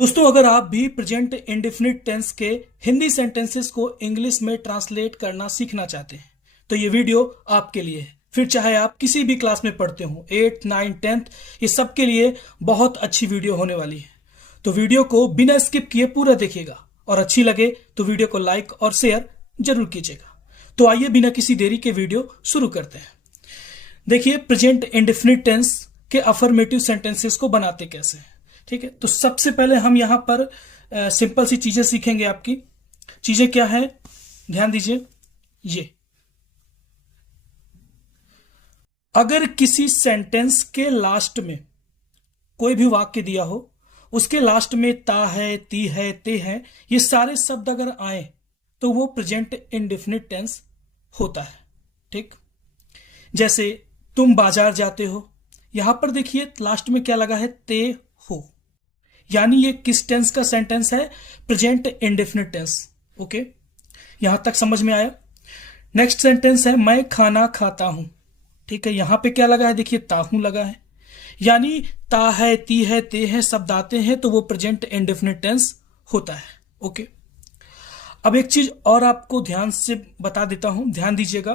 दोस्तों, अगर आप भी प्रेजेंट इंडेफिनिट टेंस के हिंदी सेंटेंसेस को इंग्लिश में ट्रांसलेट करना सीखना चाहते हैं तो ये वीडियो आपके लिए है। फिर चाहे आप किसी भी क्लास में पढ़ते हो, 8th 9th 10th, ये सब के लिए बहुत अच्छी वीडियो होने वाली है। तो वीडियो को बिना स्किप किए पूरा देखिएगा और अच्छी लगे तो वीडियो को लाइक और शेयर जरूर कीजिएगा। तो आइए बिना किसी देरी के वीडियो शुरू करते हैं। देखिए, प्रेजेंट इंडेफिनिट टेंस के अफर्मेटिव सेंटेंसेस को बनाते कैसे हैं। ठीक है, तो सबसे पहले हम यहां पर सिंपल सी चीजें सीखेंगे। आपकी चीजें क्या है, ध्यान दीजिए। ये अगर किसी सेंटेंस के लास्ट में कोई भी वाक्य दिया हो, उसके लास्ट में ता है, ती है, ते है, ये सारे शब्द अगर आए तो वो प्रेजेंट इंडेफिनिट टेंस होता है। ठीक, जैसे तुम बाजार जाते हो, यहां पर देखिए लास्ट में क्या लगा है, ते हो, यानी ये किस टेंस का सेंटेंस है, प्रेजेंट इंडेफिनिट टेंस। ओके, यहां तक समझ में आया। नेक्स्ट सेंटेंस है मैं खाना खाता हूं। ठीक है, यहां पे क्या लगा है, देखिए ताहू लगा है, यानी ता है, ती है, ते है शब्द आते हैं तो वो प्रेजेंट इंडेफिनिट टेंस होता है। ओके, अब एक चीज और आपको ध्यान से बता देता हूं, ध्यान दीजिएगा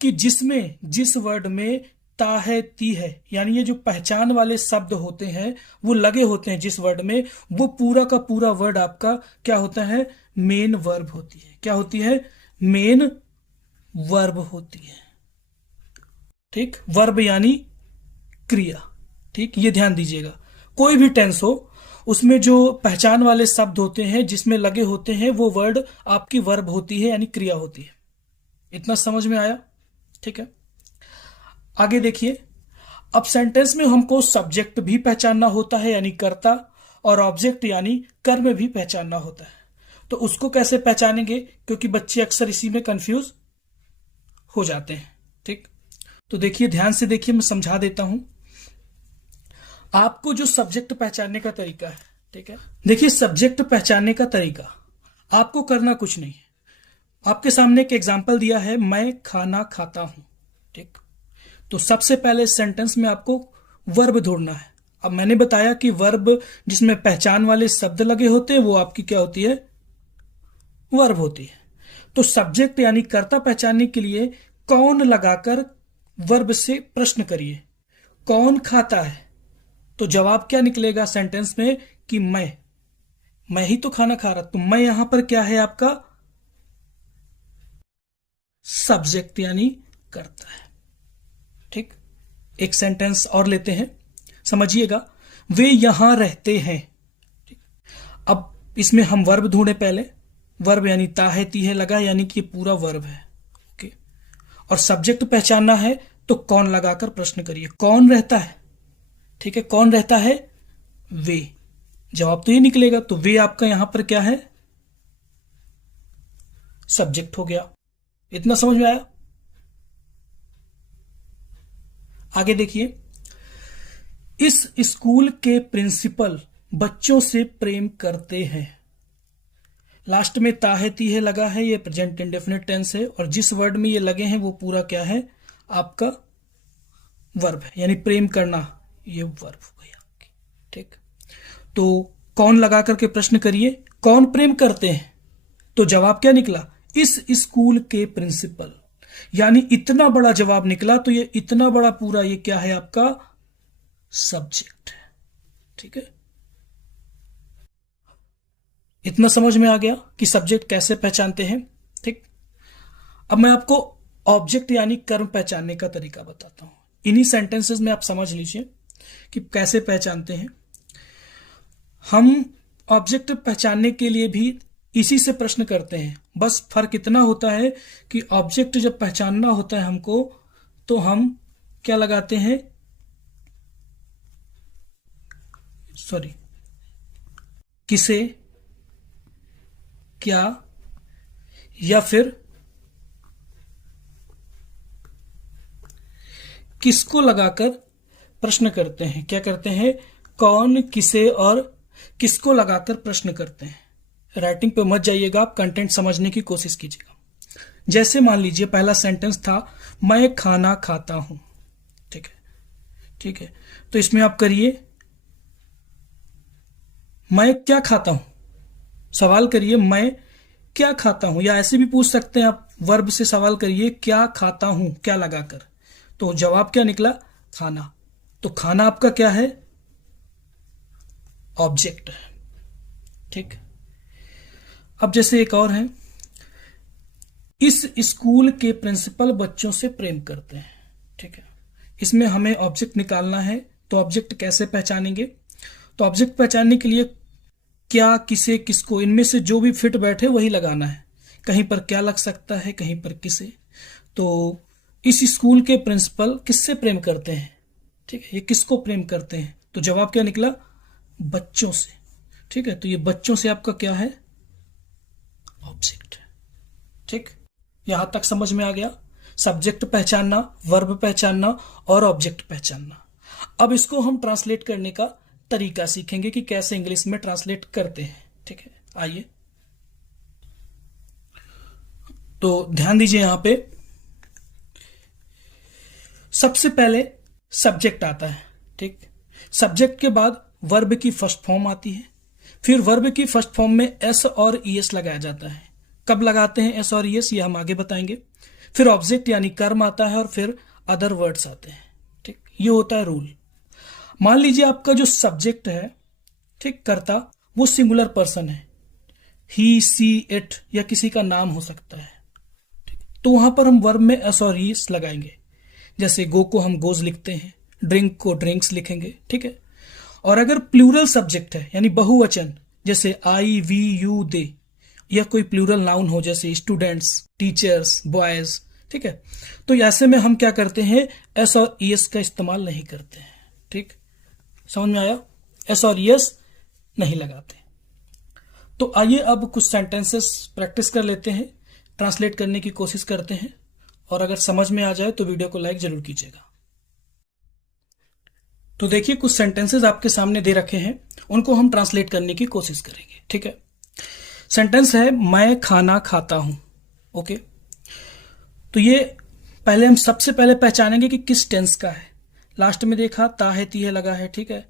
कि जिस वर्ड में ता है, ती है, यानी ये जो पहचान वाले शब्द होते हैं वो लगे होते हैं जिस वर्ड में, वो पूरा का पूरा वर्ड आपका क्या होता है, मेन वर्ब होती है। क्या होती है, मेन वर्ब होती है। ठीक, वर्ब यानी क्रिया। ठीक, ये ध्यान दीजिएगा, कोई भी टेंस हो उसमें जो पहचान वाले शब्द होते हैं जिसमें लगे होते हैं वो वर्ड आपकी वर्ब होती है, यानी क्रिया होती है। इतना समझ में आया। ठीक है, आगे देखिए। अब सेंटेंस में हमको सब्जेक्ट भी पहचानना होता है यानी कर्ता, और ऑब्जेक्ट यानी कर्म भी पहचानना होता है। तो उसको कैसे पहचानेंगे, क्योंकि बच्चे अक्सर इसी में कंफ्यूज हो जाते हैं। ठीक, तो देखिए, ध्यान से देखिए, मैं समझा देता हूं आपको जो सब्जेक्ट पहचानने का तरीका है। ठीक है, देखिए सब्जेक्ट पहचानने का तरीका आपको करना कुछ नहीं है। आपके सामने एक एग्जाम्पल दिया है, मैं खाना खाता हूं। ठीक, तो सबसे पहले सेंटेंस में आपको वर्ब ढूंढना है। अब मैंने बताया कि वर्ब जिसमें पहचान वाले शब्द लगे होते हैं वो आपकी क्या होती है, वर्ब होती है। तो सब्जेक्ट यानी कर्ता पहचानने के लिए कौन लगाकर वर्ब से प्रश्न करिए, कौन खाता है, तो जवाब क्या निकलेगा सेंटेंस में कि मैं ही तो खाना खा रहा। तो मैं यहां पर क्या है, आपका सब्जेक्ट यानी कर्ता है। ठीक, एक सेंटेंस और लेते हैं, समझिएगा। वे यहां रहते हैं। ठीक, अब इसमें हम वर्ब ढूंढे। पहले वर्ब यानी ता है, ती है लगा, यानी कि ये पूरा वर्ब है। ओके, और सब्जेक्ट पहचानना है तो कौन लगाकर प्रश्न करिए, कौन रहता है। ठीक है, कौन रहता है, वे, जवाब तो ये निकलेगा। तो वे आपका यहां पर क्या है, सब्जेक्ट हो गया। इतना समझ में आया। आगे देखिए, इस स्कूल के प्रिंसिपल बच्चों से प्रेम करते हैं। लास्ट में ता है, ती है लगा है, ये प्रेजेंट इंडेफिनिट टेंस है, और जिस वर्ड में ये लगे हैं वो पूरा क्या है, आपका वर्ब है, यानी प्रेम करना, ये वर्ब हो गया। ठीक, तो कौन लगा करके प्रश्न करिए, कौन प्रेम करते हैं, तो जवाब क्या निकला, इस स्कूल के प्रिंसिपल, यानी इतना बड़ा जवाब निकला। तो ये इतना बड़ा पूरा ये क्या है, आपका सब्जेक्ट है। ठीक है, इतना समझ में आ गया कि सब्जेक्ट कैसे पहचानते हैं। ठीक, अब मैं आपको ऑब्जेक्ट यानी कर्म पहचानने का तरीका बताता हूं। इन्हीं सेंटेंसेस में आप समझ लीजिए कि कैसे पहचानते हैं। हम ऑब्जेक्ट पहचानने के लिए भी इसी से प्रश्न करते हैं, बस फर्क इतना होता है कि ऑब्जेक्ट जब पहचानना होता है हमको तो हम क्या लगाते हैं, किसे, क्या, या फिर किसको लगाकर प्रश्न करते हैं। क्या करते हैं, कौन, किसे और किसको लगाकर प्रश्न करते हैं। राइटिंग पे मत जाइएगा, आप कंटेंट समझने की कोशिश कीजिएगा। जैसे मान लीजिए पहला सेंटेंस था, मैं खाना खाता हूं। ठीक है, ठीक है, तो इसमें आप करिए मैं क्या खाता हूं, सवाल करिए मैं क्या खाता हूं, या ऐसे भी पूछ सकते हैं आप, वर्ब से सवाल करिए क्या खाता हूं, क्या लगाकर, तो जवाब क्या निकला, खाना। तो खाना आपका क्या है, ऑब्जेक्ट है। ठीक। अब जैसे एक और है, इस स्कूल के प्रिंसिपल बच्चों से प्रेम करते हैं। ठीक है, इसमें हमें ऑब्जेक्ट निकालना है, तो ऑब्जेक्ट कैसे पहचानेंगे, तो ऑब्जेक्ट पहचानने के लिए क्या, किसे, किसको, इनमें से जो भी फिट बैठे वही लगाना है। कहीं पर क्या लग सकता है, कहीं पर किसे। तो इस स्कूल के प्रिंसिपल किससे प्रेम करते हैं, ठीक है, ये किसको प्रेम करते हैं, तो जवाब क्या निकला, बच्चों से। ठीक है, तो ये बच्चों से आपका क्या है, ऑब्जेक्ट। ठीक, यहां तक समझ में आ गया, सब्जेक्ट पहचानना, वर्ब पहचानना और ऑब्जेक्ट पहचानना। अब इसको हम ट्रांसलेट करने का तरीका सीखेंगे कि कैसे इंग्लिश में ट्रांसलेट करते हैं। ठीक है, आइए, तो ध्यान दीजिए, यहां पे सबसे पहले सब्जेक्ट आता है। ठीक, सब्जेक्ट के बाद वर्ब की फर्स्ट फॉर्म आती है, फिर वर्ब की फर्स्ट फॉर्म में एस और ईएस लगाया जाता है। कब लगाते हैं एस और ईएस, ये हम आगे बताएंगे। फिर ऑब्जेक्ट यानी कर्म आता है, और फिर अदर वर्ड्स आते हैं। ठीक, ये होता है रूल। मान लीजिए आपका जो सब्जेक्ट है, ठीक, कर्ता, वो सिंगुलर पर्सन है, ही, सी, इट, या किसी का नाम हो सकता है। तो वहां पर हम वर्ब में एस और ईएस लगाएंगे। जैसे गो को हम गोज लिखते हैं, ड्रिंक को ड्रिंक्स लिखेंगे। ठीक है, और अगर प्लूरल सब्जेक्ट है यानी बहुवचन, जैसे आई, वी, यू, दे, या कोई प्लूरल नाउन हो जैसे स्टूडेंट्स, टीचर्स, बॉयज, ठीक है, तो ऐसे में हम क्या करते हैं, एस और ईएस का इस्तेमाल नहीं करते हैं। ठीक, समझ में आया, एस और ईएस नहीं लगाते। तो आइए अब कुछ सेंटेंसेस प्रैक्टिस कर लेते हैं, ट्रांसलेट करने की कोशिश करते हैं, और अगर समझ में आ जाए तो वीडियो को लाइक जरूर कीजिएगा। तो देखिए, कुछ सेंटेंसेस आपके सामने दे रखे हैं, उनको हम ट्रांसलेट करने की कोशिश करेंगे। ठीक है, सेंटेंस है मैं खाना खाता हूं। ओके, तो ये पहले हम सबसे पहले पहचानेंगे कि किस टेंस का है। लास्ट में देखा ताहे तीहे लगा है। ठीक है,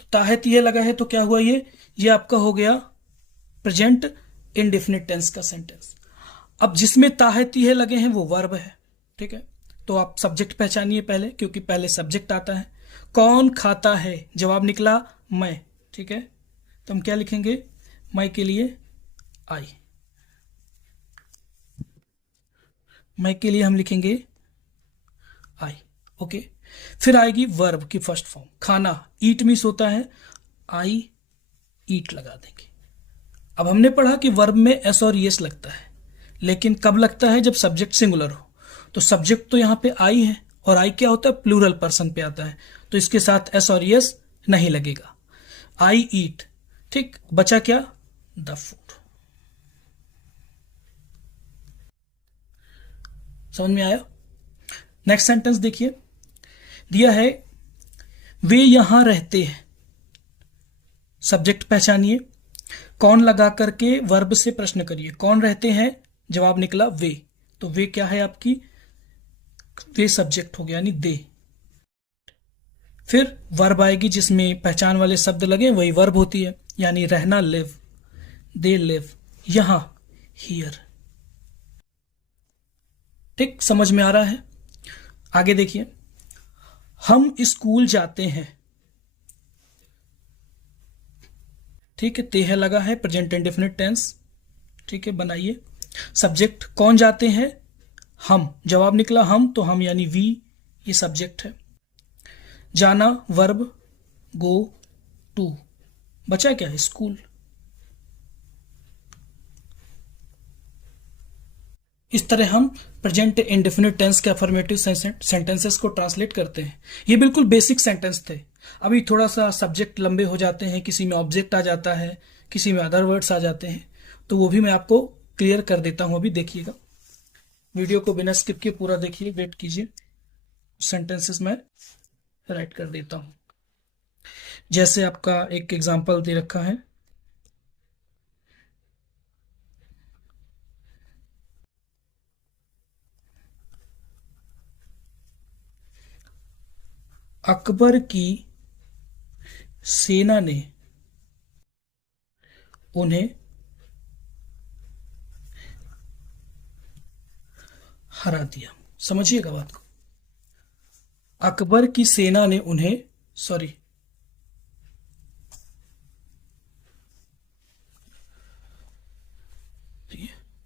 तो ताहे तीहे लगा है तो क्या हुआ, ये आपका हो गया प्रेजेंट इंडेफिनिट टेंस का सेंटेंस। अब जिसमें ताहे तीहे लगे हैं वो वर्ब है। ठीक है, तो आप सब्जेक्ट पहचानिए पहले, क्योंकि पहले सब्जेक्ट आता है। कौन खाता है, जवाब निकला मैं। ठीक है, तो हम क्या लिखेंगे, मैं के लिए आई, मैं के लिए हम लिखेंगे आई। ओके, फिर आएगी वर्ब की फर्स्ट फॉर्म, खाना, ईट मिस होता है, आई ईट लगा देंगे। अब हमने पढ़ा कि वर्ब में एस और यस लगता है, लेकिन कब लगता है, जब सब्जेक्ट सिंगुलर हो। तो सब्जेक्ट तो यहां पे आई है, और आई क्या होता है, प्लूरल पर्सन पे आता है, तो इसके साथ एस और यस नहीं लगेगा, आई ईट। ठीक, बचा क्या, द फूड। समझ में आया। नेक्स्ट सेंटेंस देखिए, दिया है वे यहां रहते हैं। सब्जेक्ट पहचानिए, कौन लगा करके वर्ब से प्रश्न करिए, कौन रहते हैं, जवाब निकला वे। तो वे क्या है आपकी, वे सब्जेक्ट हो गया यानी दे। फिर वर्ब आएगी जिसमें पहचान वाले शब्द लगे, वही वर्ब होती है, यानी रहना, लिव, दे लिव, यहां, हियर। ठीक, समझ में आ रहा है। आगे देखिए, हम स्कूल जाते हैं। ठीक है, तेह लगा है, प्रेजेंट इंडेफिनिट टेंस। ठीक है, बनाइए। सब्जेक्ट कौन जाते हैं, हम, जवाब निकला हम, तो हम यानी वी, ये सब्जेक्ट है। जाना वर्ब, गो टू, बचा क्या है, स्कूल। इस तरह हम प्रेजेंट इंडेफिनिट टेंस के अफर्मेटिव सेंटेंसेस को ट्रांसलेट करते हैं। ये बिल्कुल बेसिक सेंटेंस थे। अभी थोड़ा सा सब्जेक्ट लंबे हो जाते हैं, किसी में ऑब्जेक्ट आ जाता है, किसी में अदर वर्ड्स आ जाते हैं, तो वो भी मैं आपको क्लियर कर देता हूं। अभी देखिएगा, वीडियो को बिना स्किप किए पूरा देखिए, वेट कीजिए, सेंटेंसेस में राइट कर देता हूं। जैसे आपका एक एग्जांपल दे रखा है, अकबर की सेना ने उन्हें हरा दिया। समझिएगा बात को। अकबर की सेना ने उन्हें, सॉरी,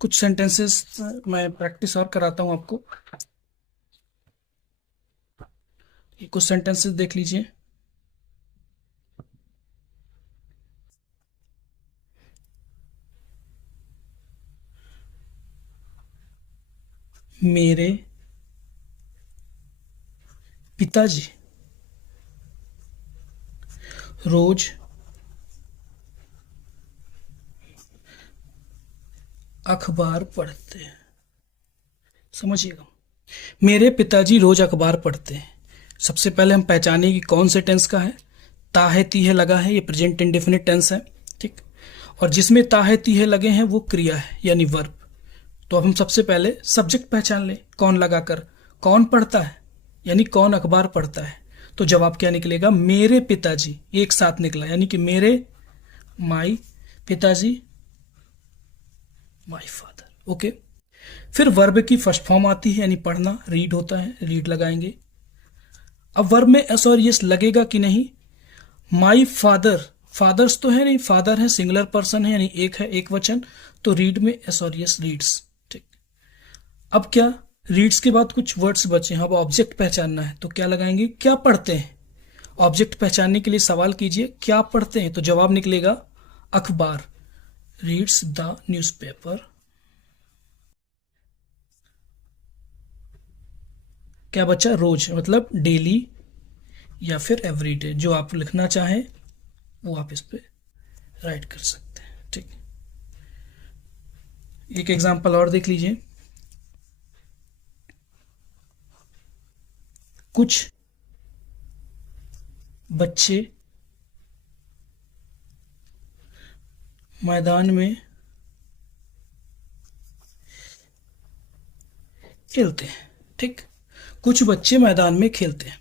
कुछ सेंटेंसेस मैं प्रैक्टिस और कराता हूं आपको। ये कुछ सेंटेंसेस देख लीजिए। मेरे पिताजी रोज अखबार पढ़ते हैं। समझिएगा, मेरे पिताजी रोज अखबार पढ़ते हैं। सबसे पहले हम पहचाने कि कौन से टेंस का है। ता है ती है लगा है, ये प्रेजेंट इंडेफिनिट टेंस है, ठीक। और जिसमें ता है ती है लगे हैं वो क्रिया है यानी वर्ब। तो अब हम सबसे पहले सब्जेक्ट पहचान लें, कौन लगाकर। कौन पढ़ता है यानी कौन अखबार पढ़ता है। तो जवाब क्या निकलेगा, मेरे पिताजी, एक साथ निकला, यानी कि मेरे, माई, पिताजी, माई फादर। ओके, फिर वर्ब की फर्स्ट फॉर्म आती है यानी पढ़ना, रीड होता है, रीड लगाएंगे। अब वर्ब में एस और यस लगेगा कि नहीं। माई फादर, फादर्स तो है नहीं, फादर है, सिंगुलर पर्सन है यानी एक है, एक वचन, तो रीड में एस और यस, रीड्स, ठीक। अब क्या, रीड्स के बाद कुछ वर्ड्स बचे हैं, अब ऑब्जेक्ट पहचानना है, तो क्या लगाएंगे, क्या पढ़ते हैं। ऑब्जेक्ट पहचानने के लिए सवाल कीजिए, क्या पढ़ते हैं, तो जवाब निकलेगा अखबार, रीड्स द न्यूज़पेपर। क्या बचा, रोज, मतलब डेली या फिर एवरीडे, जो आप लिखना चाहें वो आप इस पे राइट कर सकते हैं, ठीक। एक एग्जांपल और देख लीजिए। कुछ बच्चे मैदान में खेलते हैं, ठीक। कुछ बच्चे मैदान में खेलते हैं।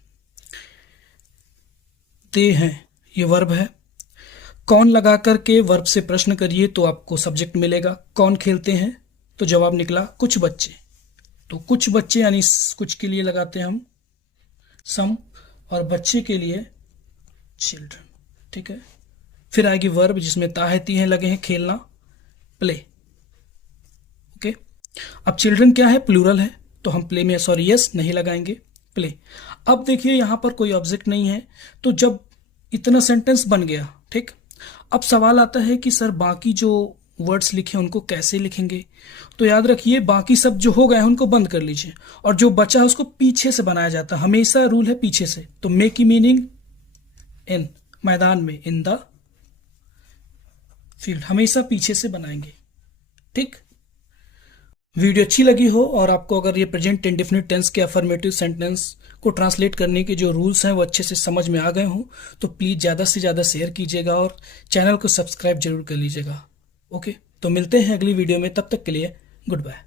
ते हैं, ये वर्ब है। कौन लगा करके वर्ब से प्रश्न करिए तो आपको सब्जेक्ट मिलेगा। कौन खेलते हैं, तो जवाब निकला कुछ बच्चे। तो कुछ बच्चे यानी कुछ के लिए लगाते हैं हम सम, और बच्चे के लिए चिल्ड्रन, ठीक है। फिर आएगी वर्ब जिसमें ता है ती है लगे हैं, खेलना, प्ले। ओके, अब चिल्ड्रन क्या है, प्लूरल है, तो हम प्ले में सॉरी यस नहीं लगाएंगे, प्ले। अब देखिए यहां पर कोई ऑब्जेक्ट नहीं है, तो जब इतना सेंटेंस बन गया, ठीक। अब सवाल आता है कि सर बाकी जो वर्ड्स लिखे उनको कैसे लिखेंगे। तो याद रखिए बाकी सब जो हो गए हैं उनको बंद कर लीजिए, और जो बचा है उसको पीछे से बनाया जाता है, हमेशा रूल है पीछे से। तो मे की मीनिंग इन, मैदान में, इन द फील्ड, हमेशा पीछे से बनाएंगे, ठीक। वीडियो अच्छी लगी हो और आपको अगर ये प्रेजेंट इंडेफिनिट टेंस के अफर्मेटिव सेंटेंस को ट्रांसलेट करने के जो रूल्स हैं वो अच्छे से समझ में आ गए हों, तो प्लीज़ ज़्यादा से ज़्यादा शेयर कीजिएगा और चैनल को सब्सक्राइब जरूर कर लीजिएगा। ओके, तो मिलते हैं अगली वीडियो में, तब तक के लिए गुड बाय।